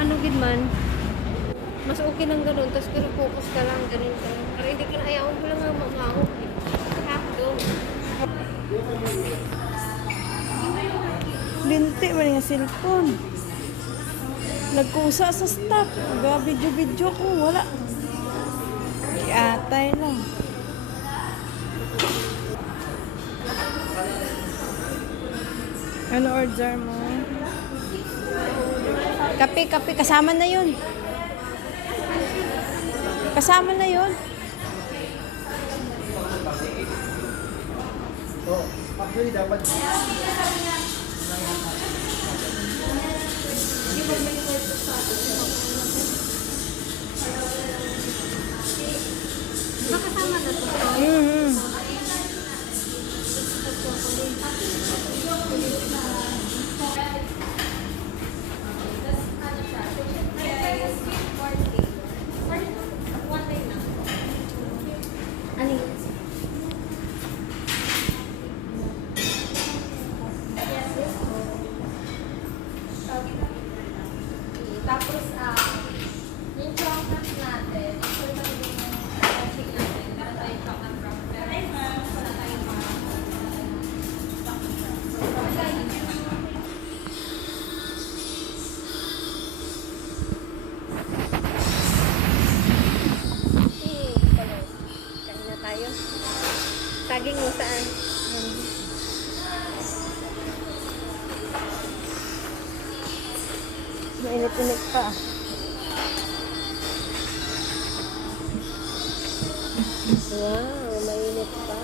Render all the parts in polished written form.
ano gid man, mas okay nang ganun. Tapos pero focus ka lang, ganun ka lang. Para hindi ka na ayaw mo lang nga mamahok. Hakdo. Linti man yung cellphone. Nagkusa sa stop. Nag-video-video ko. Wala. Atay lang. Ano order mo? Kape, kape. Kasama na yun. Kasama na yun. Oh, actually dapat Makasama na to. Mm-hmm. Ano yun? Tapos, yung chocolate natin, ito yung chick natin, meron tayong chocolate wrap, pero wala tayong mga Kain na tayo. Saging mo saan? Mainit-init pa. Wow, mainit pa.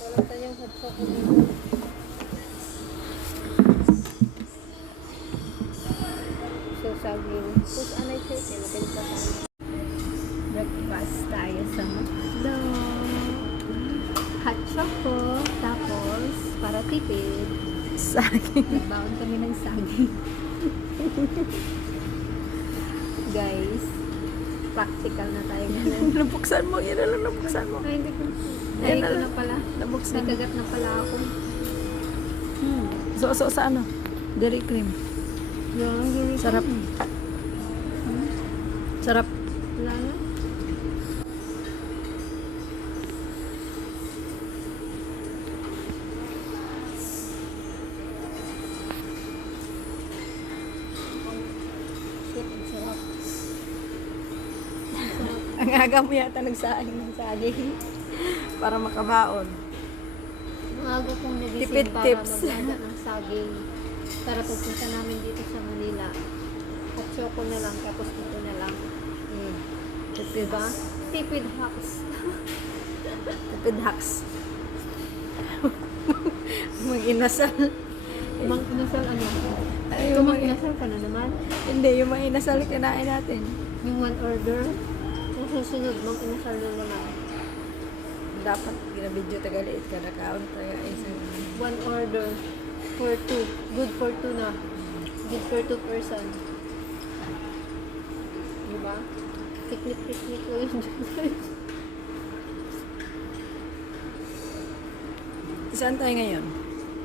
Wala tayong hot chocolate. So, saging. Tapos, anay siya. Kailangan pa tayo. Breakfast tayo sa McDo. Hot choco. Tapos, para tipid. Saging. Nagbaon kami ng saging. Guys, practical na tayo ngayon. Nabuksan mo. Yan na lang nabuksan mo. Ay, hindi ko. Yan Ay, na ito lang. na pala. Nabuksan. Nagkagat na pala ako. So sa ano? Dairy cream. Yung hindi Sarap. Sarap. Wala na. Sarap. Ang aga mo yata nagsaing ng saging. Para makabaon. Ang aga kong nagising Tipid para tips. magdala ng saging. Para pagpunta namin dito sa Manila. At choco na lang, tapos dito na lang. Tipid. Diba? Tipid hacks. Tipid hacks. Mag-inasal. Mang inasal ano? Ay, Ito mang inasal ka na naman. Hindi, yung mga inasal kinain natin. Yung one order. Yung susunod, mang inasal na naman. Dapat ginabidyo tagaliit ka na kaon tayo. One order for two. Good for two na. Good for two person. Diba? Picnic ko yun. Saan tayo ngayon?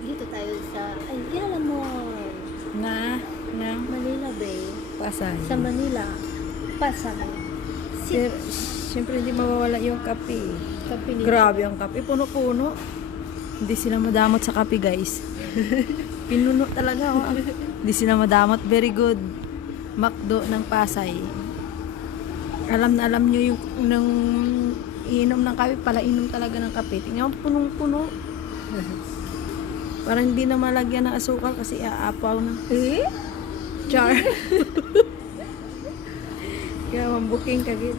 Dito tayo sa Ayala Mall. Na Manila Bay. Pasay. Sa Manila. Pasay. Siyempre hindi mawawala yung kape. Kape ni Grabe ang kape, puno-puno. Hindi sila madamot sa kape, guys. Pinuno talaga. Oh. Hindi sila madamot. Very good. McDo ng Pasay. Alam na alam nyo yung nung iinom ng kape, pala inom talaga ng kape. Tingnan mo, punong-puno. Parang hindi na malagyan ng asukal kasi aapaw na. Eh? Char. Kaya mambuking kagit.